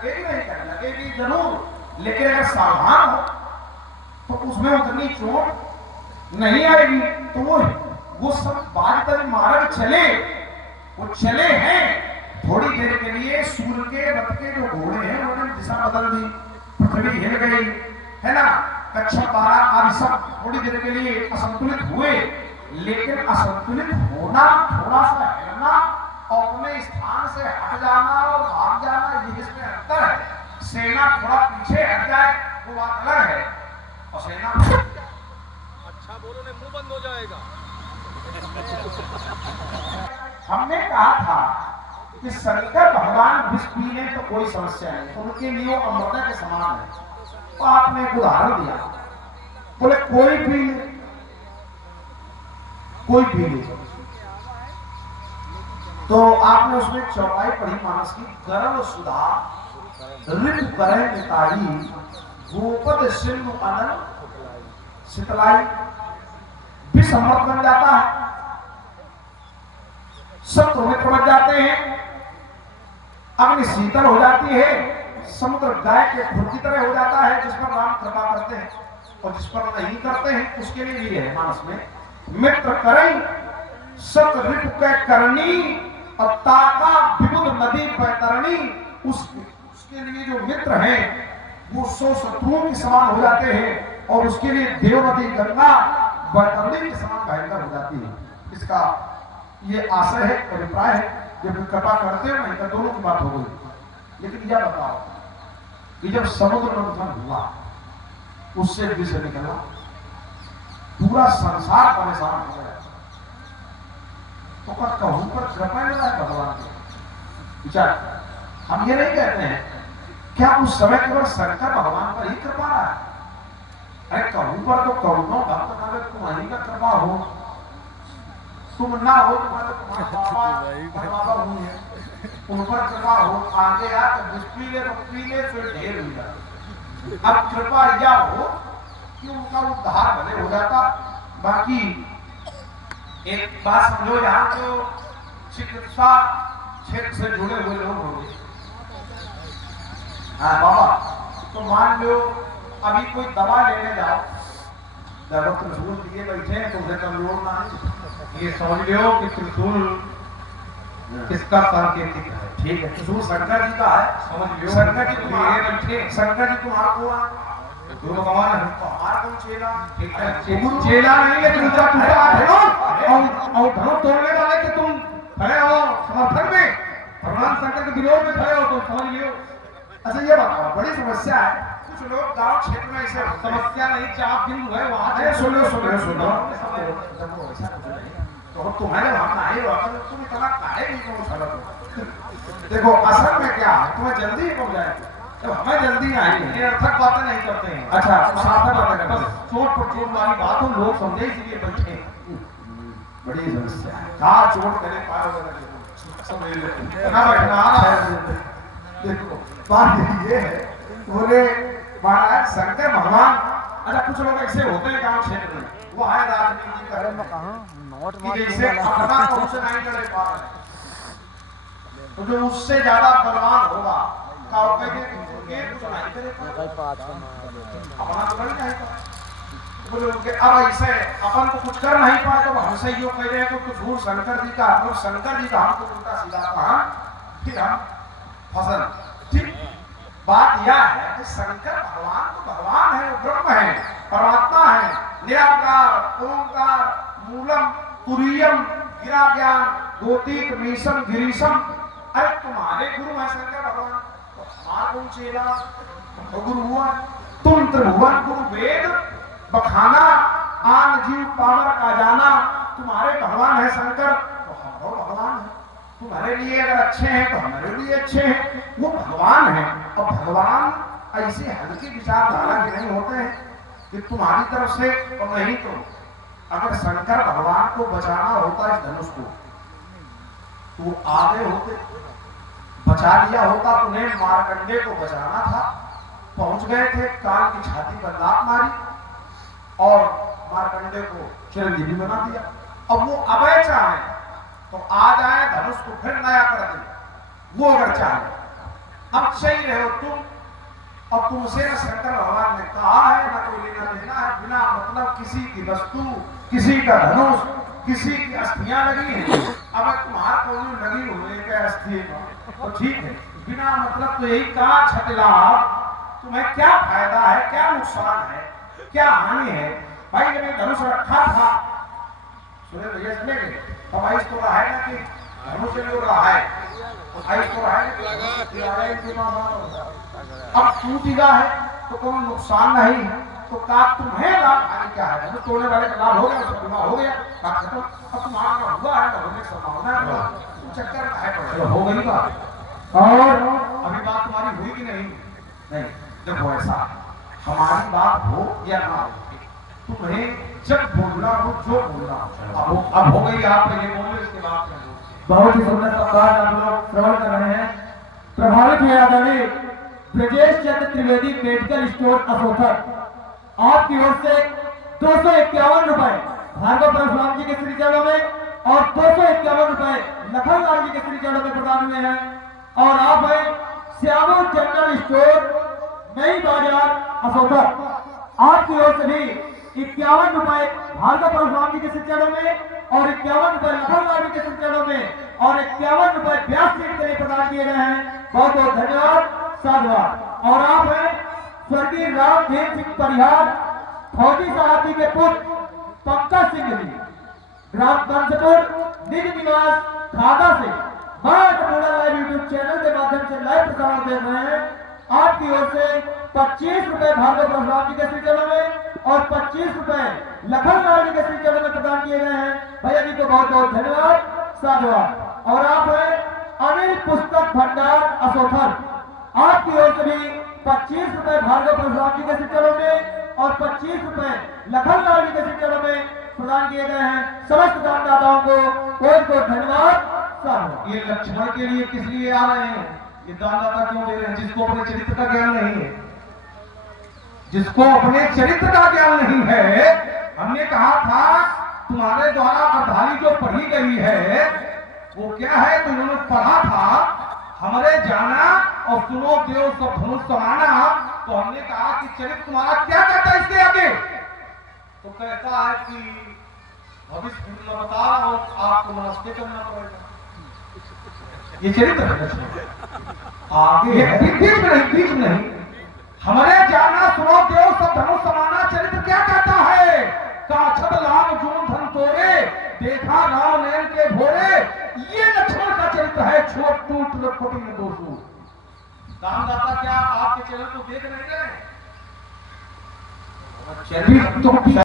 लगेगी नहीं, लगेगी जरूर, लेकिन अगर सावधान हो तो उसमें उतनी चोट नहीं आएगी। तो वो सब बात मार्ग चले, वो चले हैं थोड़ी देर के लिए। सूर्य के रथ के जो घोड़े हैं उन्होंने दिशा बदल दी, पृथ्वी हिल गई, है ना, कच्छप तारा आदि सब थोड़ी देर के लिए असंतुलित हुए। लेकिन असंतुलित होना, थोड़ा सा हिलना और अपने स्थान से हट जाना और भाग जाना, ये इसमें अंतर है। सेना थोड़ा पीछे हट जाए वो बात अलग है, और सेना अच्छा बोलो ने मुंह बंद हो जाएगा। हमने कहा था कि शंकर भगवान विष पी लें तो कोई समस्या नहीं, उनके लिए वो अमृत के समान है। तो आपने एक उदाहरण दिया, बोले कोई पी ले, कोई पी ले। तो आपने उसमें चौपाई पढ़ी मानस की, गर्भ सुधा ऋतु करे निताई गोपद सिंधु अनल शीतलाई। विष अमृत बन जाता है, सब तुम्हें पड़ जाते हैं, अग्नि शीतल हो जाती है, समुद्र गाय के खुर की तरह हो जाता है। जिस पर राम कृपा करते हैं और जिस पर नहीं करते हैं उसके लिए भी है मानस में। मित्र करई सत ऋतु के करनी और ताका विबुध नदी बैतरणी। उसके लिए जो मित्र हैं वो 100 शत्रुओं के समान हो जाते हैं, और उसके लिए देव नदी गंगा बैतरणी के समान भयंकर हो जाती है। इसका ये आशय है, अभिप्राय है, जब कृपा करते हो नहीं तो दोनों की बात हो गई। लेकिन यह बताओ कि जब समुद्र मंथन हुआ उससे विष निकला, पूरा संसार परेशान हो गया, तो कहूं पर कृपा मिला है भगवान के विचार। हम ये नहीं कहते हैं क्या उस समय केवल शंकर भगवान पर ही कृपा है। अरे कहूं पर तो करुणो भक्त नावे तुम्हारी का कृपा हो, तुम ना हो तुम्हारे तुम्हारे बाबा हुए उन पर कृपा हो, आगे आकर पी ले तो पी ले, फिर ढेर हो जाता। अब कृपा यह हो कि उनका उद्धार भले हो जाता। बाकी एक बात समझो, यहाँ जो चिकित्सा क्षेत्र से जुड़े हुए लोग होंगे, हाँ बाबा, तो मान लो अभी कोई दवा लेने जाओ, जब त्रिशूल दिए बैठे हैं तो उसे कमजोर ना, ये समझ लो कि त्रिशूल किसका सांकेतिक है। ठीक है, त्रिशूल शंकर जी का है, समझ लो। शंकर जी तुम्हारे बैठे, शंकर जी तुम्हारा को जो भगवान है, हमारा कौन चेला? ठीक है, चेला नहीं है, तुम और धर्म तोड़ने वाले कि तुम खड़े हो समर्थन में, भगवान शंकर के विरोध में खड़े हो, तो समझ लो। अच्छा ये बताओ, बड़ी समस्या है। कुछ लोग गांव क्षेत्र में ऐसे समस्या नहीं, चाप बिंदु है वहां। सुनो तो तुम्हारे वहां आए हो, तुम इतना काहे नहीं पहुंच। देखो असल में क्या है, तुम्हें जल्दी ही पहुंच जाए, तो हमें जल्दी आई है, ये अर्थक बातें नहीं करते हैं। अच्छा सार्थक बातें करते हैं, चोट पर चोट वाली बात हो, लोग समझे इसलिए बैठे। बड़ी समस्या है, कहाँ चोट करे पार समझ लो। देखो बात ये है, बोले महाराज शंकर भगवान, अच्छा कुछ लोग ऐसे होते हैं गांव क्षेत्र में, वो है राजनीति करे जैसे अपना उनसे नहीं करे पा रहे, तो जो उससे ज्यादा बलवान होगा का कहेंगे कि कुछ नहीं करे अपना तो नहीं पाए। बोले उनके अब ऐसे अपन को कुछ कर नहीं पाए तो हमसे यो कह रहे हैं तो झूठ शंकर जी का, और शंकर जी का हमको उल्टा सीधा कहा, फिर हम फसल। ठीक बात यह है कि शंकर भगवान तो भगवान है, वो ब्रह्म है, परमात्मा है, निराकार ओंकार मूलम तुरीयम गिरा ज्ञान गोतीत मीशम गिरीशम। अरे तुम्हारे गुरु है शंकर भगवान, तो हमारा कौन चेला? तो गुरु हुआ तुम, त्रिभुवन गुरु वेद बखाना आन जीव पावर का जाना। तुम्हारे भगवान है शंकर, तो हम भगवान है। तुम्हारे लिए अगर अच्छे हैं तो हमारे लिए अच्छे हैं, वो भगवान है। और भगवान ऐसे हल्की विचारधारा के नहीं होते हैं कि तुम्हारी तरफ से, और नहीं तो अगर शंकर भगवान को बचाना होता इस धनुष को तो वो आगे होते, बचा लिया होता, उन्हें मारकंडे को बचाना था, पहुंच गए थे, काल की छाती पर लात मारी और मारकंडे को चिरंजीवी बना दिया। अब वो अभय चाहे तो आ जाए, धनुष को फिर नया कर दे, वो अगर चाहे अब सही रहो तुम, और तुमसे न शंकर भगवान ने कहा है न कोई लेना देना है, बिना मतलब किसी की वस्तु, किसी का धनुष, किसी की अस्थियां लगी हैं। अब तुम्हारा कोई लगी हुई है अस्थि तो ठीक है, बिना मतलब तो यही कहा छटला, तुम्हें क्या फायदा है, क्या नुकसान है, क्या हानि है? भाई जब धनुष रखा था सुरेश भैया चले गए, अब आइस तो रहा है ना कि धनुष जो रहा है आइस तो रहा है, अब टूटेगा है तो कोई नुकसान नहीं है, तो का तुम्हें लाभ हानि क्या है? धनुष तोड़ने वाले का लाभ हो गया, उसका बीमा हो गया, खत्म। अब तुम्हारा हुआ है तो होने की संभावना है, चक्कर है पड़ेगा, हो गई बात। और अभी बात तुम्हारी हुई कि नहीं? नहीं, देखो ऐसा हमारी बात हो या ना हो, तुम्हें जब बोलना हो जो बोलना हो, अब हो गई, आप ये बोले इसके बाद बहुत ही सुंदर शब्द आप लोग श्रवण कर रहे हैं। प्रभावित हुए आदरणीय ब्रजेश चंद्र त्रिवेदी मेडिकल स्टोर असोथर, आपकी ओर से 251 रुपए भार्गव परशुराम जी के श्री चरणों में और 251 रुपए लखन लाल जी के श्री चरणों में प्रदान हुए हैं। और आप है श्यामू जनरल स्टोर नई बाजार असोथर, आपकी ओर से भी 51 रुपए भार्गव परशुराम जी के श्री चरणों में और 51 रुपए लखन लाल जी के श्री चरणों में और 51 रुपए ब्यास सीट के लिए प्रदान किए गए हैं। बहुत बहुत धन्यवाद, साधुवाद। और आप हैं स्वर्गीय रामधीर सिंह परिहार, फौजी साहब जी के पुत्र पंकज सिंह जी, ग्राम कंसपुर, निज निवास खादा से लाइव यूट्यूब चैनल के माध्यम से लाइव प्रसारण देख रहे हैं। आपकी ओर से 25 रुपए भार्गव परशुराम जी के श्री चरणों में और 25 रुपए लखन लाल जी के श्री चरणों में प्रदान किए गए हैं। भैया जी को बहुत बहुत धन्यवाद, साधुवाद। और आप हैं अनिल पुस्तक भंडार असोथर, आपकी ओर से भी 25 रुपए भार्गव परशुराम जी के श्री चरणों में और 25 रुपए लखन लाल जी के श्री चरणों में प्रदान किए गए हैं। समस्त दानदाताओं को बहुत बहुत धन्यवाद, साधुवाद। ये लक्ष्मण के लिए किस लिए आ रहे हैं? ये दानदाता क्यों दे रहे हैं? जिसको अपने चरित्र का ज्ञान नहीं है, जिसको अपने चरित्र का ज्ञान नहीं है। हमने कहा था तुम्हारे द्वारा अर्धाली जो पढ़ी गई है वो क्या है, तो उन्होंने पढ़ा था हमारे जाना और सुनो देव सब धनुष समाना। तो हमने कहा कि चरित्र तुम्हारा क्या कहता है इसके आगे? तो कहता है कि भविष्य पूर्ण बता रहा हूं, आपको नमस्ते करना पड़ेगा। ये चरित्र है आगे बीच में नहीं। हमारे जाना सुनो देव सब धनुष समाना चरित्र क्या कहता है? काछद लाम जून धन तोरे, देखा राम नैन के भोरे। ये लक्ष्मण का चरित्र है, छोट टूट लटपटी में दोषू। दानदाता क्या आपके चरित्र को देख नहीं रहे? चरित्र तो